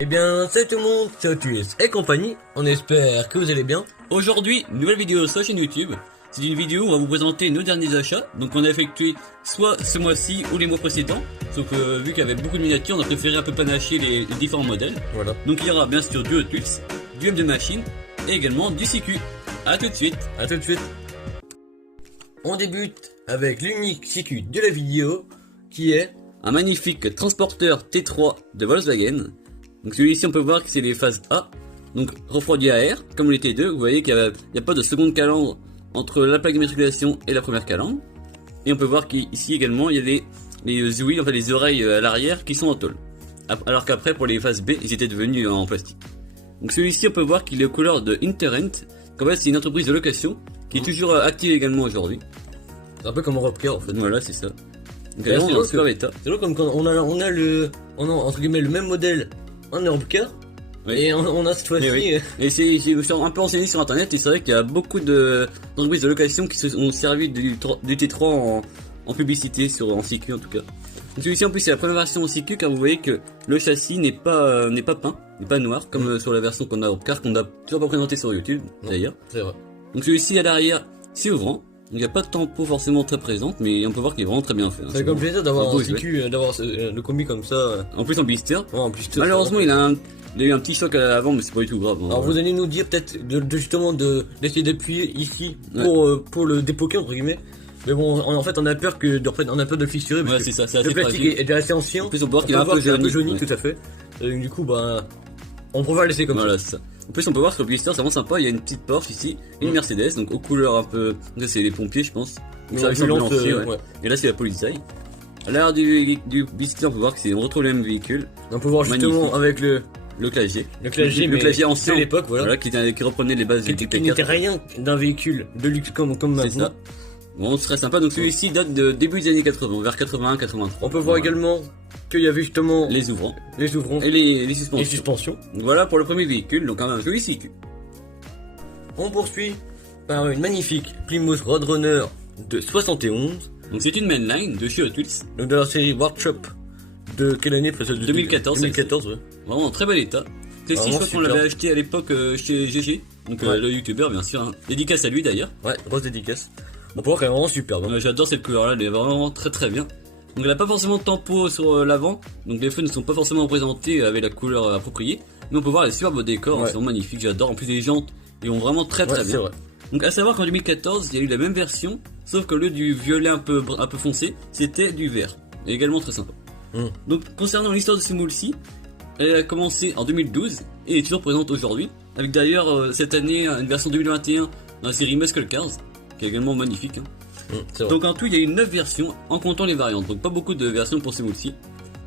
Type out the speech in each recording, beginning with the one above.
Eh bien, salut tout le monde, c'est Otus et compagnie, on espère que vous allez bien. Aujourd'hui, nouvelle vidéo sur la chaîne YouTube. C'est une vidéo où on va vous présenter nos derniers achats. Donc on a effectué soit ce mois-ci ou les mois précédents. Sauf que vu qu'il y avait beaucoup de miniatures, on a préféré un peu panacher les différents modèles. Voilà. Donc il y aura bien sûr du Otus, du M de machine et également du CQ. A tout de suite. À tout de suite. On débute avec l'unique CQ de la vidéo, qui est... Un magnifique transporteur T3 de Volkswagen. Donc celui-ci on peut voir que c'est les phases A. Donc refroidi à air, comme les T2, vous voyez qu'il n'y a pas de seconde calandre entre la plaque d'immatriculation et la première calandre. Et on peut voir qu'ici également il y a les ouïes, enfin les oreilles à l'arrière qui sont en tôle. Alors qu'après pour les phases B, ils étaient devenus en plastique. Donc celui-ci on peut voir qu'il est aux couleurs de Interrent. En fait c'est une entreprise de location qui est toujours active également aujourd'hui. C'est un peu comme Robcar en fait. Voilà, c'est ça. Donc Là, vraiment c'est dans drôle le super que- état. C'est drôle comme quand on a entre guillemets le même modèle en Robcar, Oui. et on a cette fois-ci... Oui. Et je me suis un peu renseigné sur internet et c'est vrai qu'il y a beaucoup d'entreprises de location qui se sont servi du T3 en publicité en CQ en tout cas. Donc celui-ci en plus c'est la première version en CQ car vous voyez que le châssis n'est pas peint, n'est pas noir comme sur la version qu'on a au car qu'on n'a toujours pas présenté sur YouTube d'ailleurs. C'est vrai. Donc celui-ci à l'arrière c'est ouvrant. Il n'y a pas de tempo forcément très présente mais on peut voir qu'il est vraiment très bien fait. hein. Ça fait comme plaisir d'avoir beau un jouet. CQ, d'avoir le combi comme ça. En plus en blister. Ouais, en plus, Malheureusement il a eu un petit choc à l'avant mais c'est pas du tout grave. hein. Alors vous allez nous dire peut-être justement d'essayer d'appuyer ici pour le dépoquer entre guillemets. Mais bon, en fait on a peur on a peur de le fissurer parce Ouais, que c'est ça, c'est le assez plastique fragile. est déjà assez ancien. En plus on peut voir qu'il est un peu jauni, jauni. Ouais. tout à fait. Du coup bah on préfère laisser comme Voilà, c'est ça. En plus, on peut voir sur le blister, c'est vraiment sympa. Il y a une petite Porsche ici, une Mercedes, donc aux couleurs un peu. Ça, c'est les pompiers, je pense. Donc, ça ressemble ambulance, ambulancier, ouais. ouais. Et là, c'est la police taille. À l'arrière du blister, on peut voir que on retrouve le même véhicule, On peut voir justement Magnifique. avec le clavier. le clavier, Le mais clavier ancien. de l'époque, voilà. Qui reprenait les bases du Qui n'était T4. rien d'un véhicule de luxe comme C'est maintenant. ça. Bon, ce serait sympa. Donc, celui-ci date de début des années 80, vers 81, 83. On peut voir également qu'il y avait justement les ouvrants les ouvrants et les et suspensions. suspensions. Donc, voilà pour le premier véhicule, donc un joli CQ. On poursuit par une magnifique Plymouth Roadrunner de 71. Donc, c'est une mainline de chez Hot Wheels. Donc de la série Workshop de quelle année? 2014, 2014, ouais. Vraiment en très bon état. Celle-ci, je Vraiment crois qu'on super. l'avait acheté à l'époque chez GG, donc Ouais. le youtubeur bien sûr. hein. Dédicace à lui d'ailleurs. Ouais, grosse dédicace. On peut voir qu'elle est vraiment superbe. hein. J'adore cette couleur-là, elle est vraiment très très bien. Donc elle a pas forcément de tempo sur l'avant, donc les feux ne sont pas forcément représentés avec la couleur appropriée. Mais on peut voir les superbes décors, Ouais. ils sont magnifiques, j'adore. En plus les jantes, ils vont vraiment très très Ouais, c'est bien. vrai. Donc à savoir qu'en 2014, il y a eu la même version, sauf que au lieu du violet un peu foncé, c'était du vert. Et également très sympa. Mm. Donc concernant l'histoire de ce moule-ci, elle a commencé en 2012 et est toujours présente aujourd'hui, avec d'ailleurs cette année une version 2021 dans la série Muscle Cars, qui est également magnifique. hein. C'est vrai. Donc en tout, il y a eu 9 versions en comptant les variantes, donc pas beaucoup de versions pour ce moule-ci.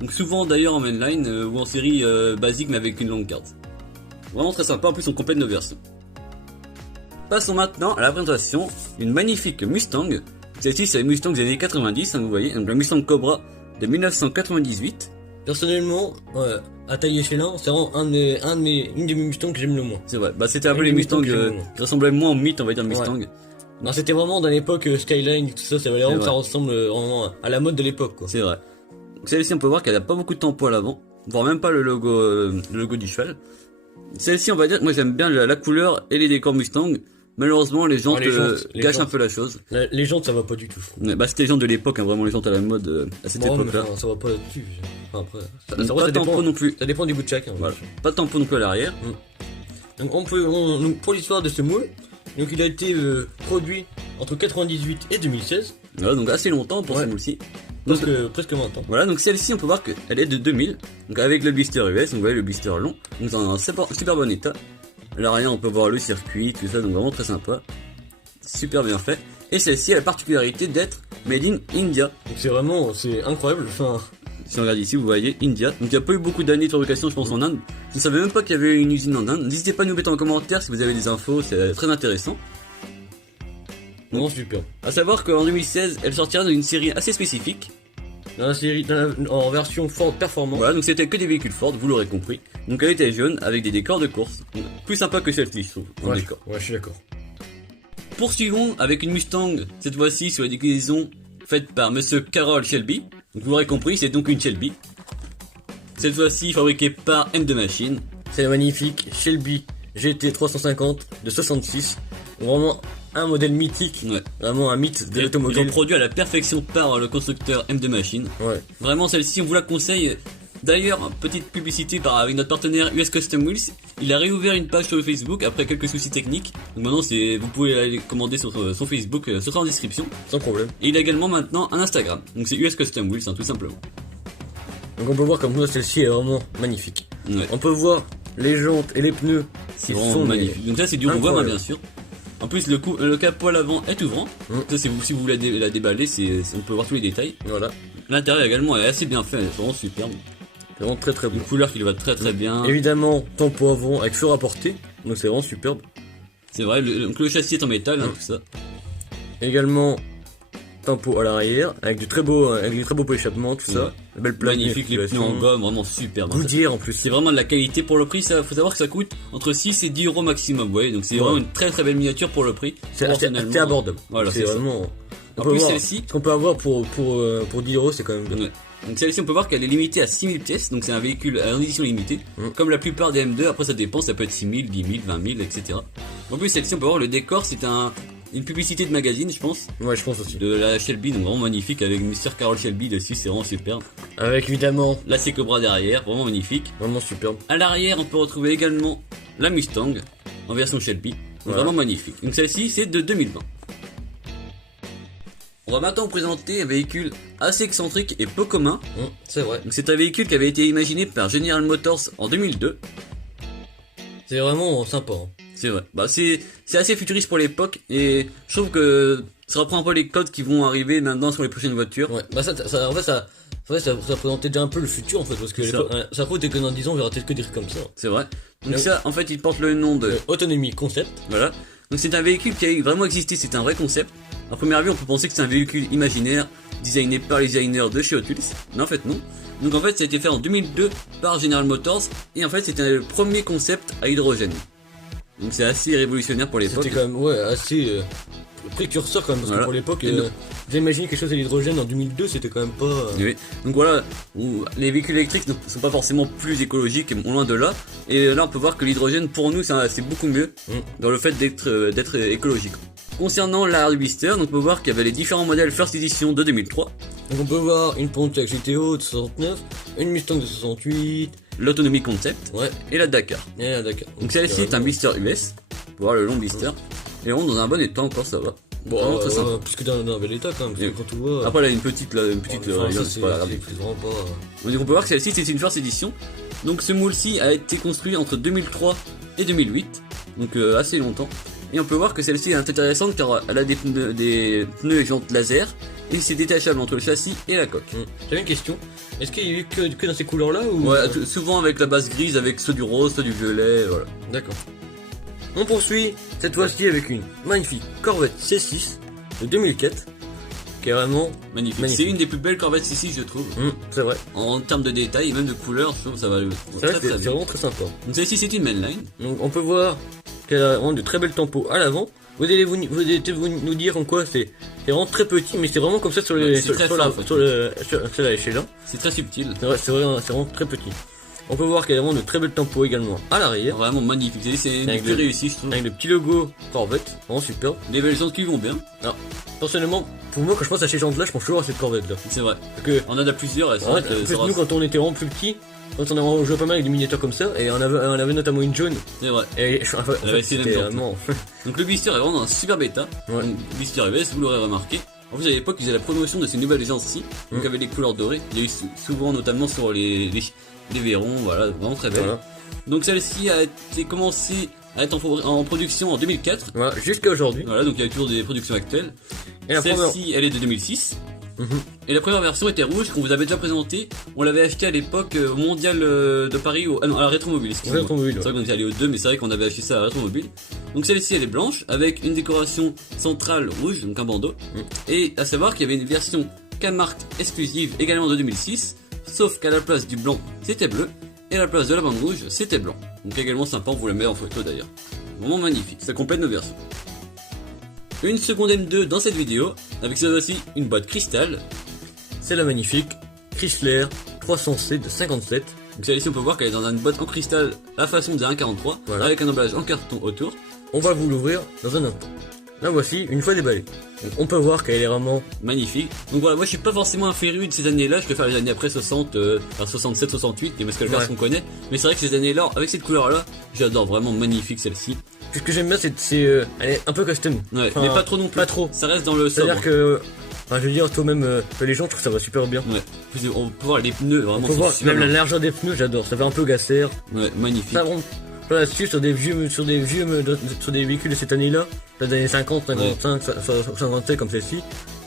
Donc souvent d'ailleurs en mainline ou en série basique mais avec une longue carte. Vraiment très sympa, en plus on complète nos versions. Passons maintenant à la présentation d'une magnifique Mustang. Celle-ci c'est la Mustang des années 90, hein, vous voyez, donc la Mustang Cobra de 1998. Personnellement, à tailler chez l'un, c'est vraiment une des Mustangs que j'aime le moins. C'est vrai, bah c'était un peu Et les les Mustangs Mustangs, j'aime moins. qui ressemblaient moins au mythe, on va dire Mustang. Non, c'était vraiment dans l'époque Skyline, tout ça, c'est vraiment C'est que ça vrai. ressemble vraiment à la mode de l'époque, quoi. C'est vrai. Donc celle-ci on peut voir qu'elle a pas beaucoup de tempo à l'avant, voire même pas le logo du cheval. Celle-ci on va dire, moi j'aime bien la couleur et les décors Mustang. Malheureusement les jantes, les jantes, les gâchent un jantes. peu la chose. Les jantes, ça va pas du tout, je trouve. Bah c'était les jantes de l'époque, hein, vraiment les jantes à la mode à cette Bon, mais époque-là. enfin, ça va pas là-dessus. Enfin, après, Pas de tempo non plus. ça dépend du goût de chacun. Voilà. Pas de tempo non plus à l'arrière. Donc donc, pour l'histoire de ce moule, donc il a été produit entre 98 et 2016, Voilà, donc assez longtemps pour Ouais. ce moule-ci. Donc, presque 20 ans. voilà, donc celle-ci on peut voir qu'elle est de 2000, donc avec le blister US, donc vous voyez le blister long, donc dans un super bon état. À l'arrière on peut voir le circuit, tout ça, donc vraiment très sympa. Super bien fait. Et celle-ci a la particularité d'être made in India. Donc c'est incroyable. Enfin, Si on regarde ici, vous voyez India. Donc il n'y a pas eu beaucoup d'années de fabrication, je pense, en Inde. Je ne savais même pas qu'il y avait une usine en Inde. N'hésitez pas à nous mettre en commentaire si vous avez des infos, c'est très intéressant. vraiment super. A savoir qu'en 2016, elle sortira d'une série assez spécifique. Dans la série, en version Ford Performance. Voilà, donc c'était que des véhicules Ford, vous l'aurez compris. Donc elle était jaune avec des décors de course. Donc, plus sympa que celle-ci, je trouve, en Ouais, décor. ouais, je suis d'accord. Poursuivons avec une Mustang, cette fois-ci sur la déclinaison faite par Monsieur Carroll Shelby. Donc vous l'aurez compris, c'est donc une Shelby. cette fois-ci fabriquée par M2 Machine. C'est la magnifique Shelby GT 350 de 66. Vraiment un modèle mythique, Ouais. vraiment un mythe de Ils l'automobile. ont produit à la perfection par le constructeur M2 Machine. Ouais. Vraiment, celle-ci, on vous la conseille. D'ailleurs, petite publicité avec notre partenaire US Custom Wheels. Il a réouvert une page sur le Facebook après quelques soucis techniques. Donc maintenant, vous pouvez aller commander sur son Facebook, ce sera en description. Sans problème. Et il a également maintenant un Instagram. Donc c'est US Custom Wheels, hein, tout simplement. Donc on peut voir comme moi celle-ci est vraiment magnifique. Ouais. On peut voir les jantes et les pneus C'est qui vraiment sont magnifique. Donc ça, c'est du renvoi, incroyable. bien sûr. En plus, le capot à l'avant est ouvrant. Ça, c'est si vous voulez la déballer, on peut voir tous les détails. Voilà. L'intérieur également est assez bien fait, elle est vraiment superbe. C'est vraiment très très beau. Une couleur qui lui va très très bien. Évidemment, tempo avant avec feu rapporté. Donc c'est vraiment superbe. C'est vrai, donc le châssis est en métal, hein, tout ça. Également, tempo à l'arrière avec du très beau échappement, tout ça. Ouais. La belle plaque Magnifique, les pneus en d'immatriculation. gomme, vraiment superbe. hein. Goodyear en plus. C'est vraiment de la qualité pour le prix, ça faut savoir que ça coûte entre 6 et 10 euros maximum, ouais, donc c'est Ouais. vraiment une très très belle miniature pour le prix. C'est assez abordable. Voilà, c'est c'est ça. vraiment. En On peut plus, voir celle-ci, ce qu'on peut avoir pour 10 euros, c'est quand même bien. ouais. Donc celle-ci on peut voir qu'elle est limitée à 6000 pièces, donc c'est un véhicule en édition limitée, comme la plupart des M2, après ça dépend, ça peut être 6000, 10 000, 20 000, etc. En plus celle-ci on peut voir le décor, c'est une publicité de magazine je pense, Ouais, je pense aussi. de la Shelby, donc vraiment magnifique avec Mr. Carroll Shelby dessus, c'est vraiment superbe. Avec évidemment, Là c'est Cobra derrière, vraiment magnifique. vraiment superbe. À l'arrière, on peut retrouver également la Mustang en version Shelby. Donc Voilà. vraiment magnifique. Donc celle-ci, c'est de 2020. On va maintenant vous présenter un véhicule assez excentrique et peu commun. C'est vrai. Donc c'est un véhicule qui avait été imaginé par General Motors en 2002. C'est vraiment sympa. Hein. C'est vrai. Bah c'est assez futuriste pour l'époque et je trouve que ça reprend un peu les codes qui vont arriver maintenant sur les prochaines voitures. Ouais. Bah ça représentait déjà un peu le futur en fait, parce que C'est ça faut que dans 10 ans on verra peut-être que des trucs comme ça. C'est vrai. Donc Ouais. ça, en fait, il porte le nom de... Autonomie concept. Voilà. Donc c'est un véhicule qui a vraiment existé, c'est un vrai concept. À première vue, on peut penser que c'est un véhicule imaginaire, designé par les designers de chez Hot Wheels. Mais en fait non. Donc en fait, ça a été fait en 2002 par General Motors. Et en fait, c'était le premier concept à hydrogène. Donc c'est assez révolutionnaire pour l'époque. C'était quand même assez précurseur quand même, parce Voilà. que pour l'époque, Et non. j'ai imaginé quelque chose à l'hydrogène en 2002, c'était quand même pas... Oui. Donc voilà, les véhicules électriques ne sont pas forcément plus écologiques, loin de là. Et là, on peut voir que l'hydrogène, pour nous, c'est beaucoup mieux dans le fait d'être écologique. Concernant l'art du blister, donc on peut voir qu'il y avait les différents modèles First Edition de 2003, Donc on peut voir une Pontiac GTO de 69, une Mustang de 68, l'Autonomie Concept ouais, et la Dakar. et la Dakar. Donc celle-ci est un blister US, on peut voir le long blister. Et on dans un bon état encore, ça va. Bon, Vraiment très sympa. plus que dans un bel état quand même, parce Et- que quand tu vois... Après, elle a une petite enfin, rayonne, ça, c'est pas grave. c'est vraiment pas... Donc on peut voir que celle-ci c'est une First Edition. Donc ce moule-ci a été construit entre 2003 et 2008, donc assez longtemps. Et on peut voir que celle-ci est intéressante car elle a des pneus et jantes laser et c'est détachable entre le châssis et la coque. J'avais une question, est-ce qu'il y a eu que dans ces couleurs-là ou... Ouais, souvent avec la base grise, avec soit du rose, soit du violet, voilà. D'accord. On poursuit cette fois-ci avec une magnifique Corvette C6 de 2004, qui est vraiment... Magnifique. C'est Magnifique. une des plus belles Corvettes ici, je trouve. c'est vrai. En termes de détails et même de couleurs, je trouve que ça va C'est vrai, très c'est très bien. vraiment très sympa. Donc celle-ci c'est une mainline. Donc on peut voir qu'elle a vraiment de très belles tempos à l'avant. Vous allez nous dire en quoi c'est vraiment très petit, mais c'est vraiment comme ça sur les Ouais, c'est très fin, en fait. sur la échelle. C'est très subtil. C'est vraiment très petit. On peut voir qu'elle a vraiment de très belles tempos également à l'arrière, Vraiment magnifique. C'est une des Avec plus le- réussies, je trouve. avec le petit logo Corvette, vraiment super. Les belles jantes qui vont bien. Personnellement, pour moi quand je pense à ces jantes-là, je pense toujours à cette Corvette là. C'est vrai. Parce que On en a plusieurs. Elles sont en fait, nous quand on était vraiment plus petits, quand on a joué pas mal avec des miniatures comme ça, et on avait notamment une jaune, C'est vrai. et Elle avait essayé c'était la même vraiment... Donc le blister est vraiment dans un super bêta. Ouais. Donc, blister US, vous l'aurez remarqué. En fait, à l'époque, ils faisaient la promotion de ces nouvelles jantes-ci, donc avec des couleurs dorées. Il y a eu souvent, notamment sur les verrons, voilà, vraiment très belle. Voilà. Donc celle-ci a été commencée à être en production en 2004. Voilà, jusqu'à aujourd'hui. Voilà, donc il y a toujours des productions actuelles. Et la première... Celle-ci, elle est de 2006. Mhm. Et la première version était rouge, qu'on vous avait déjà présenté. On l'avait acheté à l'époque au Mondial de Paris, à la Rétromobile, excusez-moi. Rétromobile, ouais. C'est vrai qu'on était allé aux deux, mais c'est vrai qu'on avait acheté ça à la Rétromobile. Donc celle-ci, elle est blanche, avec une décoration centrale rouge, donc un bandeau. Et à savoir qu'il y avait une version K-Mark exclusive, également de 2006, sauf qu'à la place du blanc, c'était bleu, et à la place de la bande rouge, c'était blanc. Donc également sympa, on vous la met en photo d'ailleurs. Vraiment magnifique, ça complète nos versions. Une seconde M2 dans cette vidéo, avec cette fois-ci une boîte cristal. C'est la magnifique Chrysler 300C de 57. Donc celle-ci on peut voir qu'elle est dans une boîte en cristal la façon des 1.43 Voilà. avec un emballage en carton autour. On va vous l'ouvrir dans un instant. La voici, une fois déballée. Donc on peut voir qu'elle est vraiment... Magnifique. Donc voilà, moi je suis pas forcément un féru de ces années-là, je préfère les années après 60, 67, 68, les Muscle Cars Ouais. qu'on connaît. Mais c'est vrai que ces années-là, avec cette couleur-là, j'adore, vraiment magnifique celle-ci. Ce que j'aime bien, elle est un peu custom. Ouais, Enfin, mais pas trop non plus. Pas trop. Ça reste dans le sobre. C'est-à-dire que... Enfin, je veux dire, toi-même, les gens, je trouve que ça va super bien. Ouais. On peut voir les pneus, On vraiment, peut voir, c'est super même la bien. largeur des pneus, j'adore. Ça fait un peu gasser. Ouais, magnifique. Ça, bon, là-dessus, sur des véhicules de cette année-là, des années 50, 55, 57 comme celle-ci,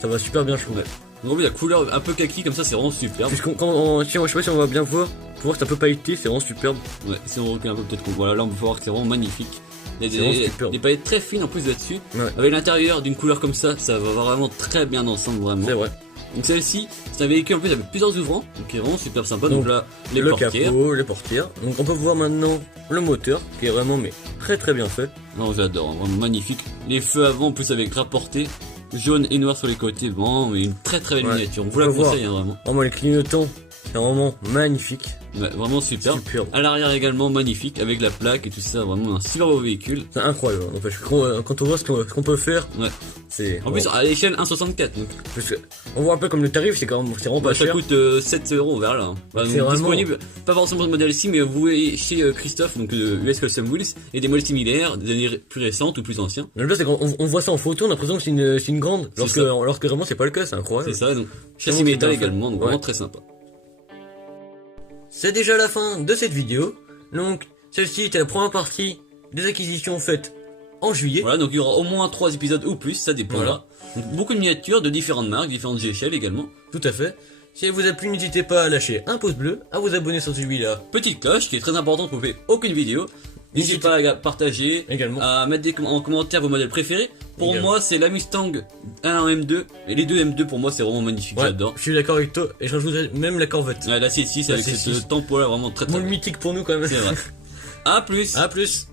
ça va super bien, je trouve. Ouais. Donc en plus la couleur un peu kaki comme ça, c'est vraiment superbe. Puisqu'on, je sais pas si on va bien voir, pour voir que c'est un peu pailleté, c'est vraiment superbe. Ouais, si on recule un peu peut-être qu'on... Voilà, là on peut voir que c'est vraiment magnifique. Il C'est y a vraiment des, superbe. des paillettes très fines en plus là-dessus. Ouais. Avec l'intérieur d'une couleur comme ça va vraiment très bien ensemble, vraiment. C'est vrai. Donc celle-ci, c'est un véhicule en plus avec plusieurs ouvrants, donc qui est vraiment super sympa. Donc Donc, là, les Le portières. capot, les portières. Donc on peut voir maintenant le moteur, qui est vraiment mais très bien fait. Non, j'adore, hein, vraiment magnifique. Les feux avant, en plus avec rapporté, jaune et noir sur les côtés, vraiment, mais une très belle Ouais. miniature. On vous On la peut voir. conseille, hein, vraiment. Vraiment les clignotants, c'est vraiment magnifique. Ouais, vraiment super. Superbe. À l'arrière également magnifique avec la plaque et tout ça, vraiment un super beau véhicule. C'est incroyable. En fait, quand on voit ce qu'on peut faire, Ouais. c'est... En plus à l'échelle 1,64 donc Parce que on voit un peu comme le tarif, c'est vraiment pas ça cher. coûte 7 euros vers là. Hein. Bah, donc, C'est vraiment- disponible, pas forcément ce modèle-ci, mais vous voyez chez Christophe, donc US Custom Wheels, et des modèles similaires, des années plus récentes ou plus anciens. Le pire, c'est qu'on voit ça en photo, on a l'impression que c'est une grande, C'est lorsque vraiment c'est pas le cas, c'est incroyable. C'est ça, donc châssis Vraiment, c'est métal bien fait. également, donc Ouais. vraiment très sympa. C'est déjà la fin de cette vidéo. Donc, celle-ci était la première partie des acquisitions faites en juillet. Voilà, donc il y aura au moins 3 épisodes ou plus, ça dépendra. Voilà. Donc, beaucoup de miniatures de différentes marques, différentes échelles également. Tout à fait. Si elle vous a plu, n'hésitez pas à lâcher un pouce bleu, à vous abonner sur celui-là Petite cloche qui est très importante pour ne louper aucune vidéo. N'hésitez pas à partager, également. à mettre en commentaire vos modèles préférés. Pour Également. moi, c'est la Mustang 1 en M2, et les deux M2 pour moi c'est vraiment magnifique, Ouais, j'adore. je suis d'accord avec toi, et je rajouterais même la Corvette. Ouais, la C6 La avec C6. cette tempo là vraiment très Mon bien. mythique pour nous quand même. C'est vrai. A plus. À plus.